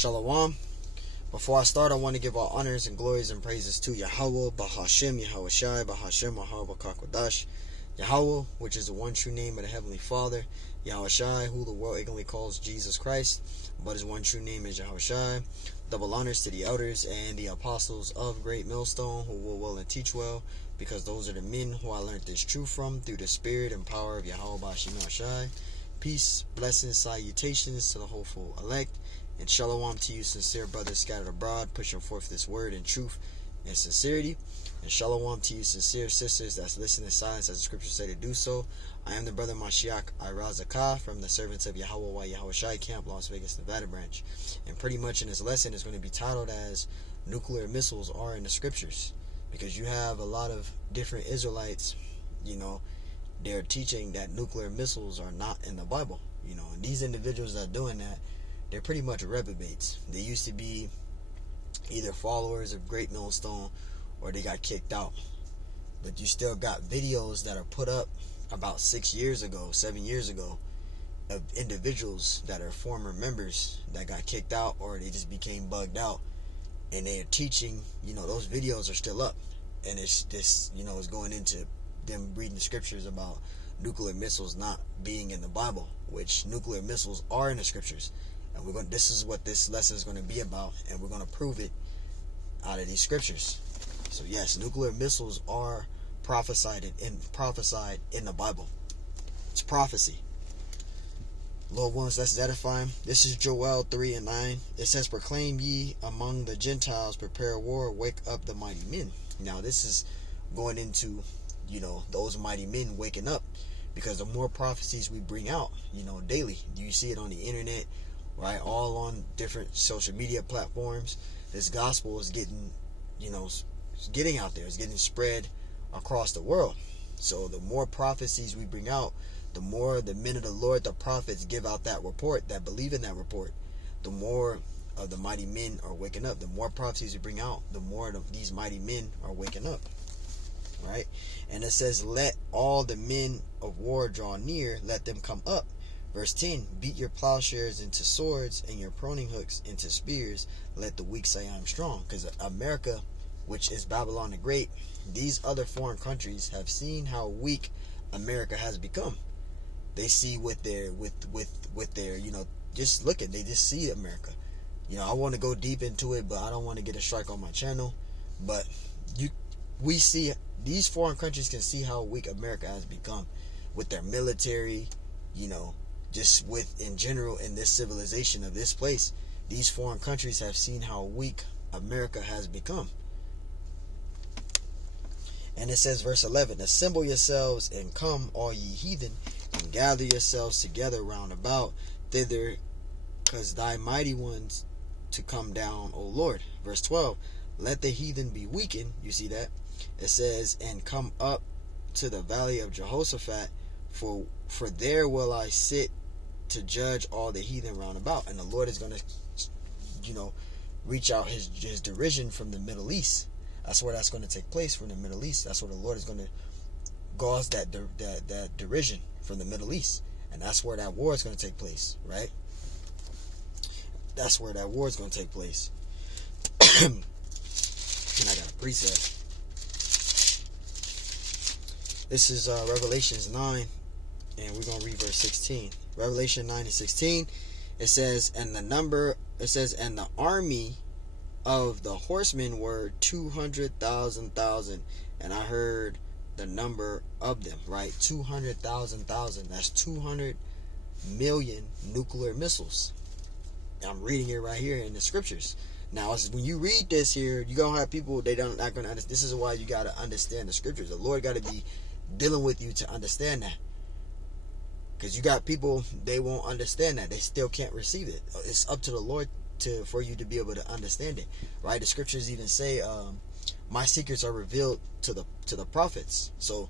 Shalom. Before I start, I want to give all honors and glories and praises to Yahweh, Bahashem, Yahweh Shai, Bahashem, Yahweh Kakwadash. Yahweh, which is the one true name of the Heavenly Father. Yahweh Shai, who the world ignorantly calls Jesus Christ, but his one true name is Yahweh Shai. Double honors to the elders and the apostles of Great Millstone, who will well and teach well, because those are the men who I learned this truth from through the spirit and power of Yahweh Bahashem Yahweh Shai. Peace, blessings, salutations to the hopeful elect. And shalom to you, sincere brothers scattered abroad, pushing forth this word in truth and sincerity. And shalom to you, sincere sisters that's listening in silence as the scriptures say to do so. I am the brother Mashiach Irazakah from the Servants of Yahweh Yahweh Shai Camp, Las Vegas, Nevada branch. And pretty much in this lesson is going to be titled as Nuclear Missiles Are in the Scriptures. Because you have a lot of different Israelites, they're teaching that nuclear missiles are not in the Bible. And these individuals that are doing that, they're pretty much reprobates. They used to be either followers of Great Millstone or they got kicked out. But you still got videos that are put up about 7 years ago of individuals that are former members that got kicked out or they just became bugged out. And they're teaching, those videos are still up. And it's this, it's going into them reading the scriptures about nuclear missiles not being in the Bible, which nuclear missiles are in the scriptures. And this is what this lesson is going to be about, and we're going to prove it out of these scriptures. So yes, nuclear missiles are prophesied in the Bible. It's prophecy. Lord willing, let's edify him. This is Joel 3:9. It says, "Proclaim ye among the Gentiles, prepare war, wake up the mighty men." Now this is going into, those mighty men waking up, because the more prophecies we bring out, daily, you see it on the internet, right, all on different social media platforms. This gospel is getting, getting out there. It's getting spread across the world. So the more prophecies we bring out, the more the men of the Lord, the prophets, give out that report, that believe in that report, the more of the mighty men are waking up. The more prophecies we bring out, the more of these mighty men are waking up, right? And it says, "Let all the men of war draw near, let them come up." Verse 10, "Beat your plowshares into swords and your pruning hooks into spears. Let the weak say I am strong." Because America, which is Babylon the Great, these other foreign countries have seen how weak America has become. They see with their, just looking, they just see America. I want to go deep into it, but I don't want to get a strike on my channel. But we see, these foreign countries can see how weak America has become with their military, just with, in general, in this civilization of this place. These foreign countries have seen how weak America has become. And it says, verse 11, "Assemble yourselves and come, all ye heathen, and gather yourselves together round about thither, because thy mighty ones to come down, O Lord." Verse 12, "Let the heathen be weakened." You see that? It says, "And come up to the valley of Jehoshaphat, for there will I sit to judge all the heathen round about." And the Lord is going to, reach out his derision from the Middle East. That's where that's going to take place, from the Middle East. That's where the Lord is going to cause that derision from the Middle East. And that's where that war is going to take place, right? That's where that war is going to take place. And I got a precept. This is Revelations 9, and we're going to read verse 16. Revelation 9 and 16. It says, "And the army of the horsemen were 200,000,000. And I heard the number of them," right? 200,000,000. That's 200 million nuclear missiles. I'm reading it right here in the scriptures. Now, when you read this here, you're going to have people, not going to understand. This is why you got to understand the scriptures. The Lord got to be dealing with you to understand that. Because you got people, they won't understand that. They still can't receive it. It's up to the Lord for you to be able to understand it, right? The scriptures even say, "My secrets are revealed to the prophets." So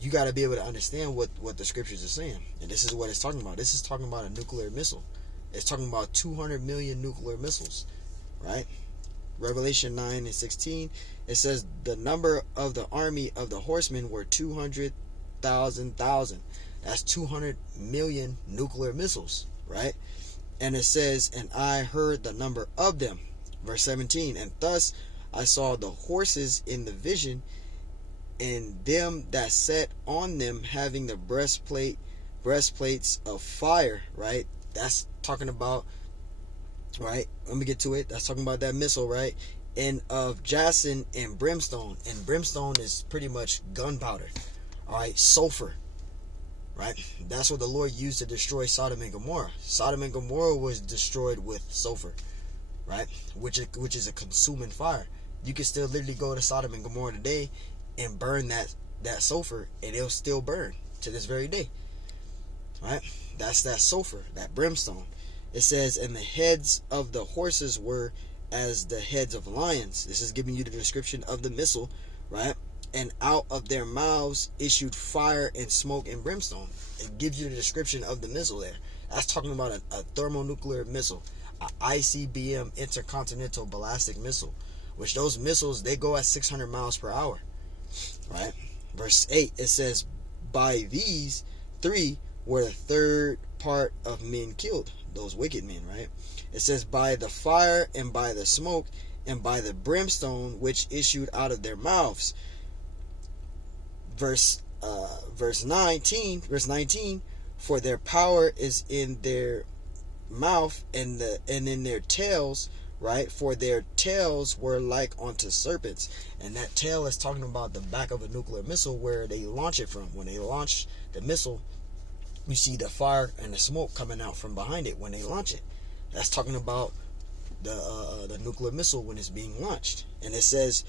you got to be able to understand what the scriptures are saying. And this is what it's talking about. This is talking about a nuclear missile. It's talking about 200 million nuclear missiles, right? Revelation 9 and 16, it says, "The number of the army of the horsemen were 200,000,000. That's 200 million nuclear missiles, right? And it says, and I heard the number of them. Verse 17, and thus I saw the horses in the vision, and them that sat on them having the breastplates of fire. Right? That's talking about, right? Let me get to it. That's talking about that missile, right? And of jacinth and brimstone. And brimstone is pretty much gunpowder. All right, sulfur. Right? That's what the Lord used to destroy Sodom and Gomorrah. Sodom and Gomorrah was destroyed with sulfur, right? Which is a consuming fire. You can still literally go to Sodom and Gomorrah today and burn that sulfur, and it'll still burn to this very day. Right? That's that sulfur, that brimstone. It says, and the heads of the horses were as the heads of lions. This is giving you the description of the missile, right? And out of their mouths issued fire and smoke and brimstone. It gives you the description of the missile there. That's talking about a thermonuclear missile, a ICBM, intercontinental ballistic missile, which those missiles, they go at 600 miles per hour, right? Verse 8, it says, by these three were the third part of men killed, those wicked men, right? It says, by the fire and by the smoke and by the brimstone which issued out of their mouths. Verse 19, for their power is in their mouth and in their tails, right? For their tails were like unto serpents. And that tail is talking about the back of a nuclear missile, where they launch it from. When they launch the missile, you see the fire and the smoke coming out from behind it when they launch it. That's talking about the nuclear missile when it's being launched. And it says,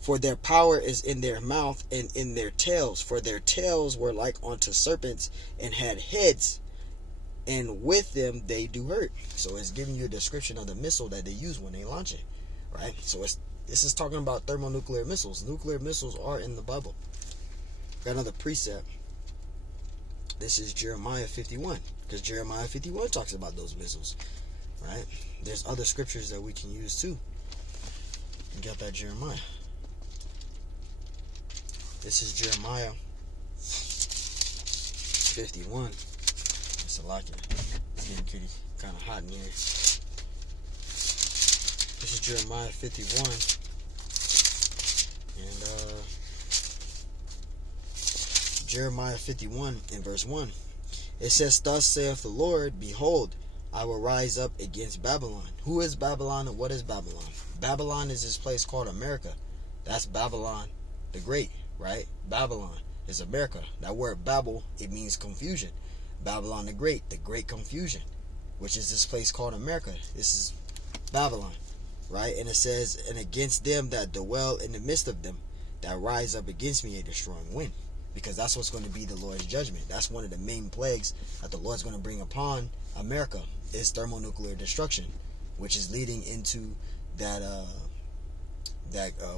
for their power is in their mouth and in their tails. For their tails were like unto serpents and had heads, and with them they do hurt. So it's giving you a description of the missile that they use when they launch it, right? So this is talking about thermonuclear missiles. Nuclear missiles are in the Bible. Got another precept. This is Jeremiah 51, because Jeremiah 51 talks about those missiles, right? There's other scriptures that we can use too. You got that, Jeremiah. This is Jeremiah 51. It's a lot. It's getting kind of hot in here. This is Jeremiah 51. And Jeremiah 51 in verse 1. It says, thus saith the Lord, behold, I will rise up against Babylon. Who is Babylon and what is Babylon? Babylon is this place called America. That's Babylon the Great. Right? Babylon is America. That word Babel, it means confusion. Babylon the Great Confusion, which is this place called America. This is Babylon, right? And it says, and against them that dwell in the midst of them, that rise up against me a destroying wind. Because that's what's going to be the Lord's judgment. That's one of the main plagues that the Lord's going to bring upon America, is thermonuclear destruction, which is leading into that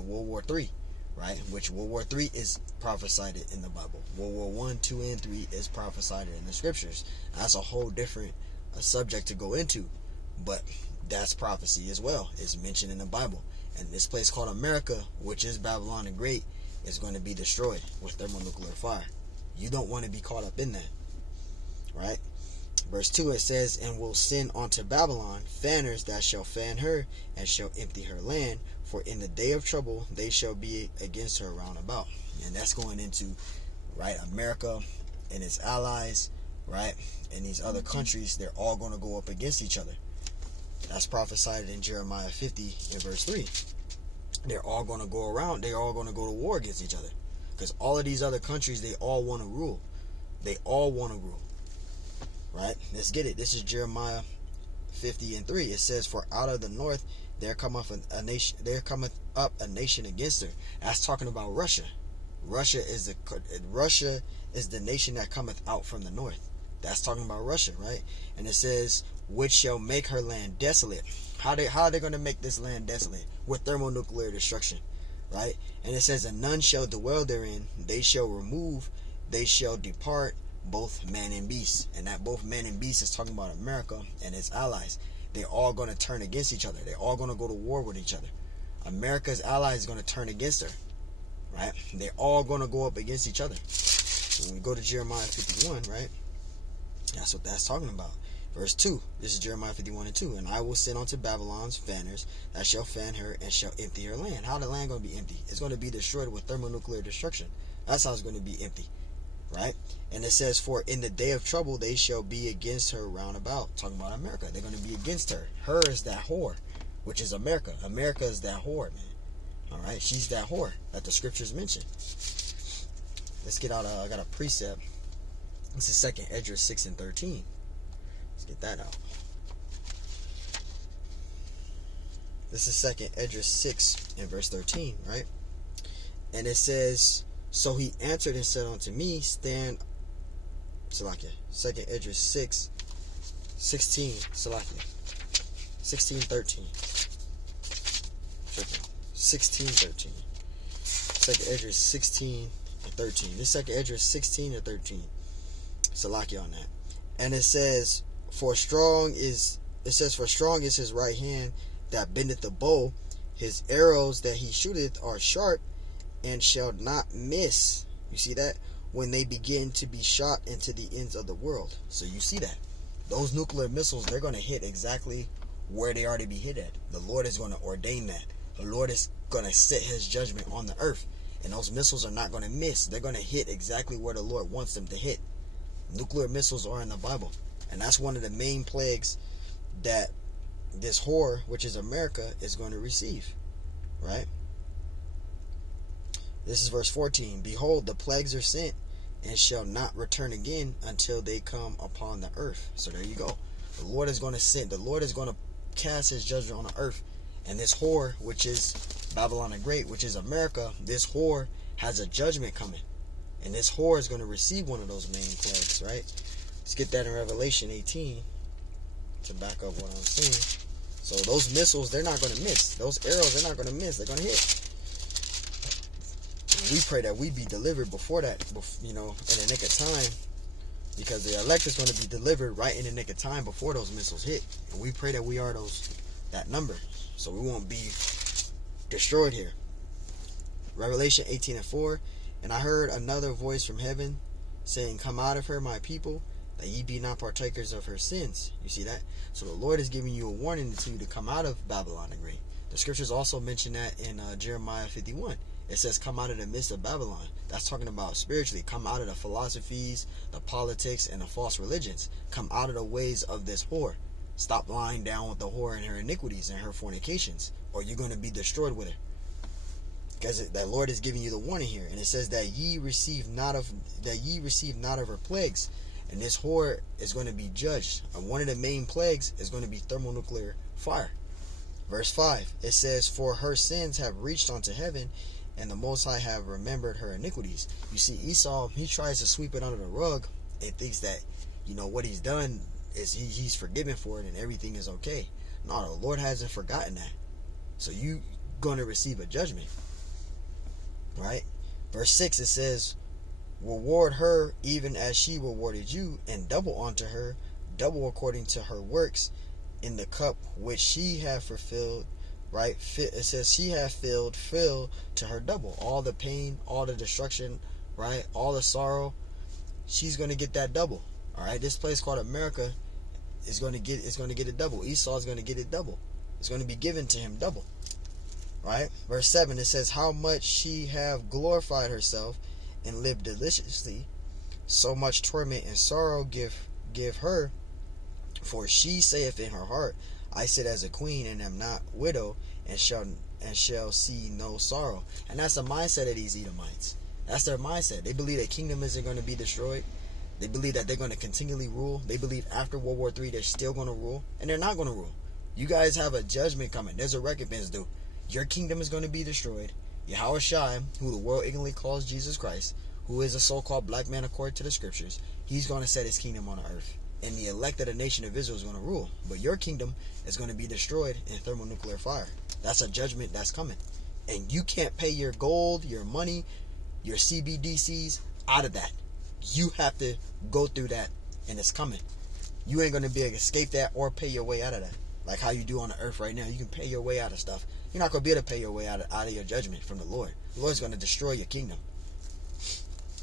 World War III. Right, which World War III is prophesied in the Bible. World War I, II, and III is prophesied in the scriptures. That's a whole different subject to go into, but that's prophecy as well. It's mentioned in the Bible. And this place called America, which is Babylon the Great, is going to be destroyed with thermonuclear fire. You don't want to be caught up in that, right? Verse 2, it says, and will send unto Babylon fanners that shall fan her, and shall empty her land. For in the day of trouble they shall be against her round about. And that's going into, right, America and its allies, right, and these other countries. They're all going to go up against each other. That's prophesied in Jeremiah 50 in verse 3. They're all going to go around. They're all going to go to war against each other, because all of these other countries, they all want to rule. They all want to rule, right? Let's get it. This is Jeremiah 50 and 3. It says, for out of the north there cometh up a nation against her. That's talking about Russia. Russia is the nation that cometh out from the north. That's talking about Russia, right? And it says, which shall make her land desolate. How are they going to make this land desolate? With thermonuclear destruction, right? And it says, and none shall dwell therein. They shall remove, they shall depart, both man and beast. And that both man and beast is talking about America and its allies. They're all going to turn against each other. They're all going to go to war with each other. America's allies is going to turn against her, right? They're all going to go up against each other. So when we go to Jeremiah 51, right, that's what that's talking about. Verse 2, this is Jeremiah 51 and 2. And I will send unto Babylon's fanners that shall fan her and shall empty her land. How the land going to be empty? It's going to be destroyed with thermonuclear destruction. That's how it's going to be empty. Right? And it says, for in the day of trouble they shall be against her round about. Talking about America. They're going to be against her. Her is that whore, which is America. America is that whore, man. Alright? She's that whore that the scriptures mention. Let's get out. I got a precept. This is 2nd Esdras 6 and 13. Let's get that out. This is 2nd Esdras 6 and verse 13, right? And it says, so he answered and said unto me, stand, Salakia, 2nd Esdras 6, 16, Salakia, 16, 13. 16, 13. 2nd Esdras 16 and 13. This 2nd Esdras 16 and 13. Salakia on that. And it says, for strong is his right hand that bendeth the bow, his arrows that he shooteth are sharp and shall not miss. You see that? When they begin to be shot into the ends of the world. So you see that. Those nuclear missiles, they're going to hit exactly where they are to be hit at. The Lord is going to ordain that. The Lord is going to set his judgment on the earth. And those missiles are not going to miss. They're going to hit exactly where the Lord wants them to hit. Nuclear missiles are in the Bible. And that's one of the main plagues that this whore, which is America, is going to receive. Right? This is verse 14. Behold, the plagues are sent and shall not return again until they come upon the earth. So there you go. The Lord is going to send. The Lord is going to cast his judgment on the earth. And this whore, which is Babylon the Great, which is America, this whore has a judgment coming. And this whore is going to receive one of those main plagues, right? Let's get that in Revelation 18 to back up what I'm saying. So those missiles, they're not going to miss. Those arrows, they're not going to miss. They're going to hit. And we pray that we be delivered before that, you know, in the nick of time. Because the elect is going to be delivered right in the nick of time before those missiles hit. And we pray that we are that number. So we won't be destroyed here. Revelation 18 and 4. And I heard another voice from heaven saying, come out of her, my people, that ye be not partakers of her sins. You see that? So the Lord is giving you a warning to you to come out of Babylon the Great. The scriptures also mention that in Jeremiah 51. It says, come out of the midst of Babylon. That's talking about spiritually. Come out of the philosophies, the politics, and the false religions. Come out of the ways of this whore. Stop lying down with the whore and her iniquities and her fornications, or you're going to be destroyed with her. Because the Lord is giving you the warning here, and it says that ye receive not of her plagues, and this whore is going to be judged. And one of the main plagues is going to be thermonuclear fire. Verse 5, it says, for her sins have reached unto heaven, and the Most High have remembered her iniquities. You see, Esau, he tries to sweep it under the rug and thinks that, you know, what he's done is he's forgiven for it and everything is okay. No, the Lord hasn't forgotten that. So you going to receive a judgment. Right? Verse 6, it says, reward her even as she rewarded you, and double unto her, double according to her works, in the cup which she hath fulfilled. Right? It says she hath filled to her double. All the pain, all the destruction, right? All the sorrow, she's going to get that double. All right? This place called America is going to get it double. Esau is going to get it double. It's going to be given to him double. Right? Verse 7, it says, how much she have glorified herself and lived deliciously, so much torment and sorrow give her, for she saith in her heart, I sit as a queen and am not widow, and shall see no sorrow. And that's the mindset of these Edomites. That's their mindset. They believe that kingdom isn't going to be destroyed. They believe that they're going to continually rule. They believe after World War III they're still going to rule, and they're not going to rule. You guys have a judgment coming. There's a recompense due. Your kingdom is going to be destroyed. Yahweh Shai, who the world ignorantly calls Jesus Christ, who is a so-called black man according to the scriptures, he's going to set his kingdom on the earth. And the elect of the nation of Israel is going to rule. But your kingdom is going to be destroyed in thermonuclear fire. That's a judgment that's coming. And you can't pay your gold, your money, your CBDCs out of that. You have to go through that, and it's coming. You ain't going to be able to escape that or pay your way out of that. Like how you do on the earth right now. You can pay your way out of stuff. You're not going to be able to pay your way out of your judgment from the Lord. The Lord's going to destroy your kingdom.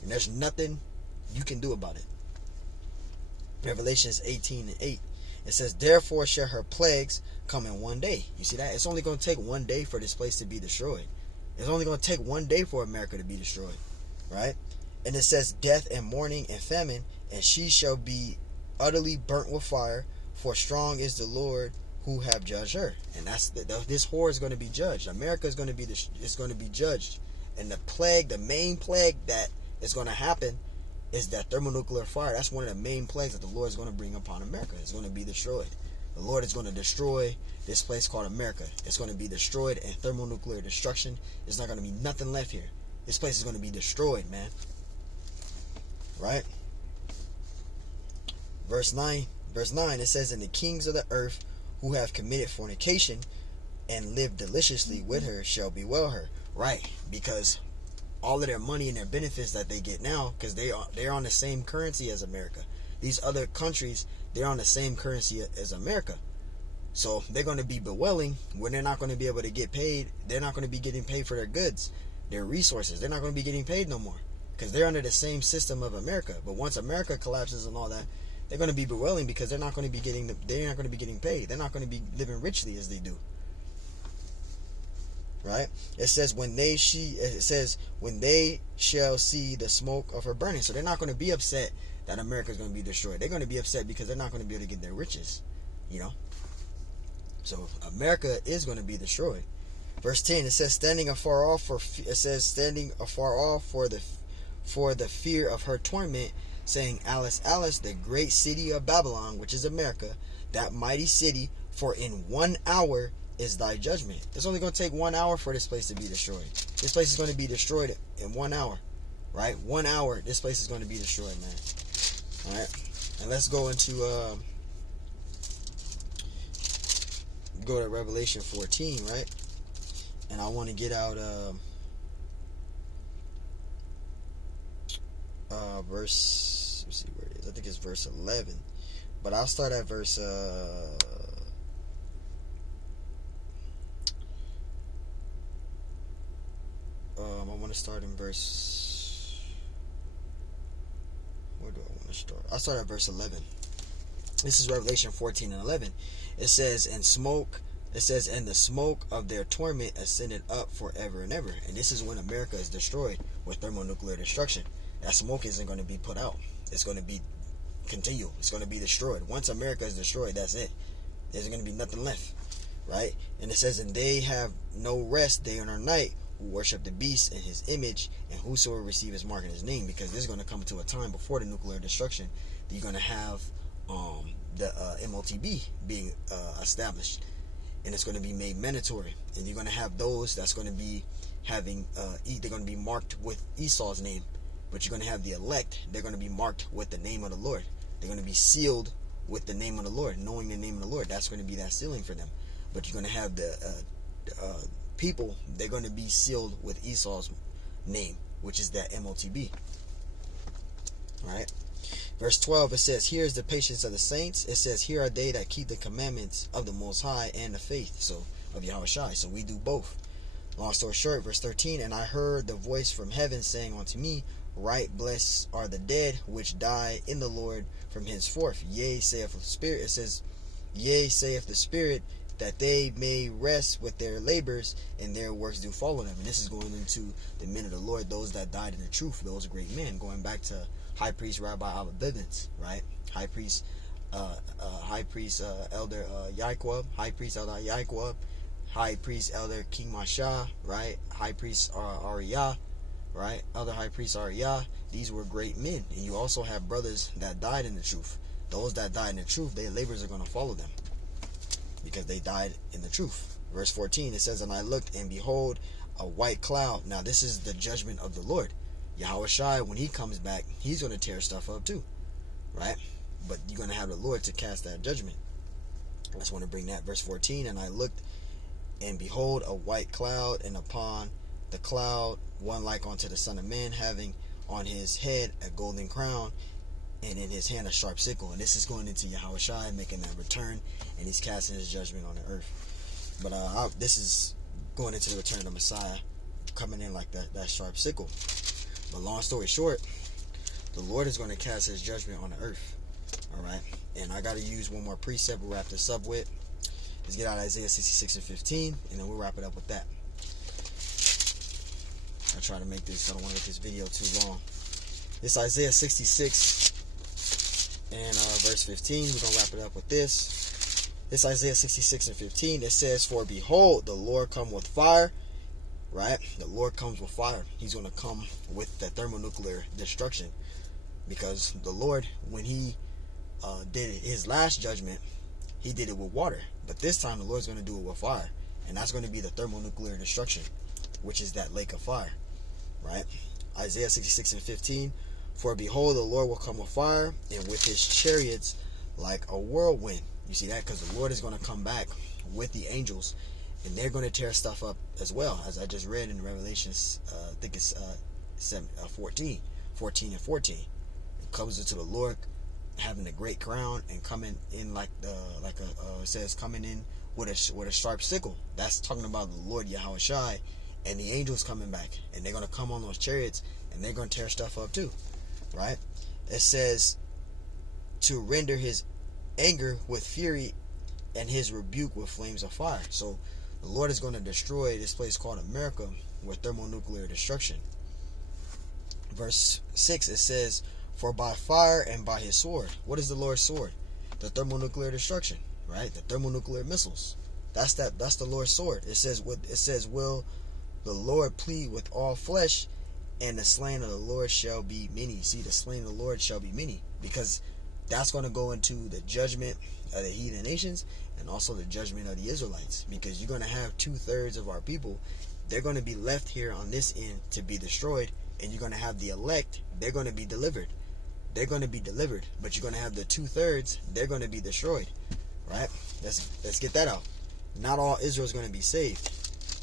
And there's nothing you can do about it. Revelations 18 and 8. It says, therefore shall her plagues come in one day. You see that? It's only going to take one day for this place to be destroyed. It's only going to take one day for America to be destroyed. Right? And it says, death and mourning and famine, and she shall be utterly burnt with fire, for strong is the Lord who have judged her. And this whore is going to be judged. America is going to be judged. And the main plague that is going to happen is that thermonuclear fire. That's one of the main plagues that the Lord is going to bring upon America. It's going to be destroyed. The Lord is going to destroy this place called America. It's going to be destroyed in thermonuclear destruction. There's not going to be nothing left here. This place is going to be destroyed, man. Right? Verse 9, it says, and the kings of the earth who have committed fornication and lived deliciously with her shall bewail her. Right? Because all of their money and their benefits that they get now, because they're on the same currency as America. These other countries, they're on the same currency as America. So they're going to be bewailing when they're not going to be able to get paid. They're not going to be getting paid for their goods, their resources. They're not going to be getting paid no more because they're under the same system of America. But once America collapses and all that, they're going to be bewailing because they're not going to be getting paid. They're not going to be living richly as they do. Right? It says when they shall see the smoke of her burning. So they're not going to be upset that America is going to be destroyed. They're going to be upset because they're not going to be able to get their riches. You know? So America is going to be destroyed. Verse 10, it says standing afar off for the fear of her torment, saying, Alice, Alice, the great city of Babylon, which is America, that mighty city, for in 1 hour is thy judgment. It's only going to take 1 hour for this place to be destroyed. This place is going to be destroyed in 1 hour. Right? 1 hour, this place is going to be destroyed, man. Alright? And let's go into go to Revelation 14, right? And I want to get out verse, let's see where it is. I think it's verse 11. But I'll start at verse I want to start in verse, where do I want to start? I'll start at verse 11. This is Revelation 14 and 11. It says, and the smoke of their torment ascended up forever and ever. And this is when America is destroyed with thermonuclear destruction. That smoke isn't going to be put out. It's going to be continual. It's going to be destroyed. Once America is destroyed, that's it. There's going to be nothing left. Right? And it says, and they have no rest day nor night who worship the beast and his image, and whosoever receive his mark in his name. Because there's going to come to a time before the nuclear destruction that you're going to have the MOTB being established, and it's going to be made mandatory, and you're going to have those that's going to be having they're going to be marked with Esau's name, but you're going to have the elect. They're going to be marked with the name of the Lord. They're going to be sealed with the name of the Lord, knowing the name of the Lord. That's going to be that sealing for them. But you're going to have the people. They're going to be sealed with Esau's name, which is that MOTB. All right. Verse 12, it says, here is the patience of the saints. It says, here are they that keep the commandments of the Most High and the faith, so of Yahushua. So we do both. Long story short, verse 13, and I heard the voice from heaven saying unto me, right, blessed are the dead which die in the Lord from henceforth. Yea, saith the Spirit. It says, yea, saith the Spirit, that they may rest with their labors, and their works do follow them. And this is going into the men of the Lord, those that died in the truth, those great men, going back to High Priest Rabbi Abba Bivens, right? High Priest Elder Yaquab, High Priest Elder Yaquab, High Priest Elder King Masha, right? High Priest Ariyah, right? Elder High Priest Ariyah. These were great men. And you also have brothers that died in the truth. Those that died in the truth, their labors are going to follow them, because they died in the truth. Verse 14, it says, and I looked, and behold, a white cloud. Now this is the judgment of the Lord. Yahushua, when he comes back, he's going to tear stuff up too, right? But you're going to have the Lord to cast that judgment. I just want to bring that. Verse 14, and I looked, and behold, a white cloud, and upon the cloud one like unto the Son of Man, having on his head a golden crown, and in his hand a sharp sickle. And this is going into Yahushua, making that return, and he's casting his judgment on the earth. But this is going into the return of the Messiah, coming in like that sharp sickle. But long story short, the Lord is going to cast his judgment on the earth. All right. And I got to use one more precept we'll wrap this up with. Let's get out Isaiah 66 and 15, and then we'll wrap it up with that. I try to make this, I don't want to make this video too long. This Isaiah 66 and verse 15. We're going to wrap it up with this. This Isaiah 66 and 15. It says, "For behold, the Lord come with fire." Right? The Lord comes with fire. He's going to come with the thermonuclear destruction. Because the Lord, when he did his last judgment, he did it with water. But this time the Lord's going to do it with fire. And that's going to be the thermonuclear destruction, which is that lake of fire. Right? Isaiah 66 and 15. "For behold, the Lord will come with fire, and with his chariots like a whirlwind." You see that? Because the Lord is going to come back with the angels, and they're going to tear stuff up as well, as I just read in Revelations, I think it's 14 and 14. It comes into the Lord having a great crown and coming in it says coming in with a sharp sickle. That's talking about the Lord Yahushua and the angels coming back, and they're going to come on those chariots and they're going to tear stuff up too. Right? It says to render his anger with fury and his rebuke with flames of fire. So the Lord is going to destroy this place called America with thermonuclear destruction. Verse 6, it says, "For by fire and by his sword." What is the Lord's sword? The thermonuclear destruction, right? The thermonuclear missiles. That's the Lord's sword. It says, "Will the Lord plead with all flesh, and the slain of the Lord shall be many." See, the slain of the Lord shall be many, because that's going to go into the judgment of the heathen nations and also the judgment of the Israelites, because you're going to have 2/3 of our people. They're going to be left here on this end to be destroyed, and you're going to have the elect. They're going to be delivered. They're going to be delivered, but you're going to have the 2/3. They're going to be destroyed. Right? Let's get that out. Not all Israel is going to be saved.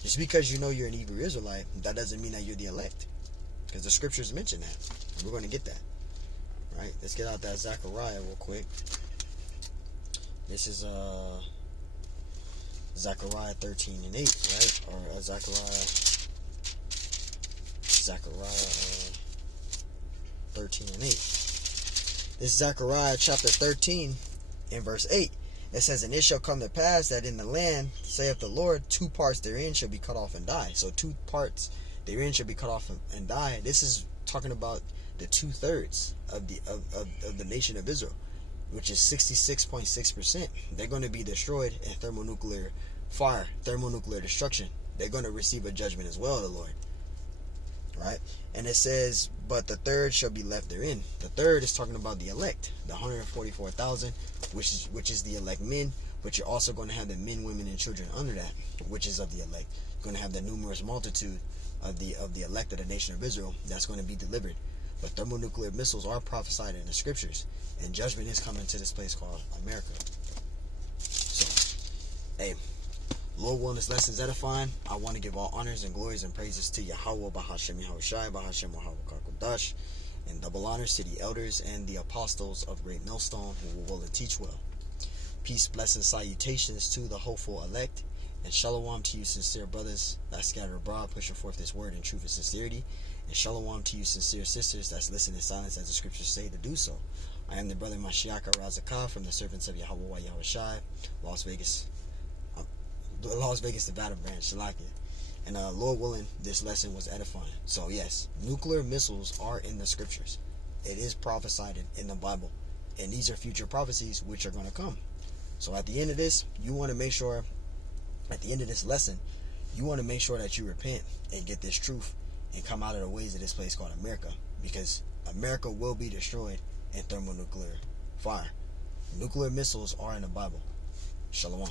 Just because you know you're an Hebrew Israelite, that doesn't mean that you're the elect, because the scriptures mention that. And we're going to get that. Right? Let's get out that Zechariah real quick. This is Zechariah 13 and 8, right? Or Zechariah 13 and 8. This is Zechariah chapter 13 and verse 8. It says, "And it shall come to pass that in the land, saith the Lord, 2 parts therein shall be cut off and die." So 2 parts therein shall be cut off and die. This is talking about the 2/3 of the nation of Israel, which is 66.6%. They're going to be destroyed in thermonuclear fire, thermonuclear destruction. They're going to receive a judgment as well, the Lord. Right? And it says, "But the third shall be left therein." The third is talking about the elect, the 144,000, which is the elect men. But you're also going to have the men, women, and children under that, which is of the elect. You're going to have the numerous multitude of the elect of the nation of Israel that's going to be delivered. But thermonuclear missiles are prophesied in the scriptures, and judgment is coming to this place called America. So, hey, Lord willing, this lesson is edifying. I want to give all honors and glories and praises to Yahweh, Bahashem Yahushai, Bahashem Yahweh Kakodash, and double honors to the elders and the apostles of Great Millstone who will and teach well. Peace, blessings, salutations to the hopeful elect, and shalom to you sincere brothers that scatter abroad, pushing forth this word in truth and sincerity. And shalom to you sincere sisters that's listening in silence as the scriptures say to do so. I am the brother Mashiach Razakah from the servants of Yahweh Yahushai, Las Vegas, Nevada branch, Shalakia. And Lord willing, this lesson was edifying. So yes, nuclear missiles are in the scriptures. It is prophesied in the Bible. And these are future prophecies which are going to come. So at the end of this, you want to make sure, at the end of this lesson, you want to make sure that you repent and get this truth and come out of the ways of this place called America, because America will be destroyed in thermonuclear fire. Nuclear missiles are in the Bible. Shalom.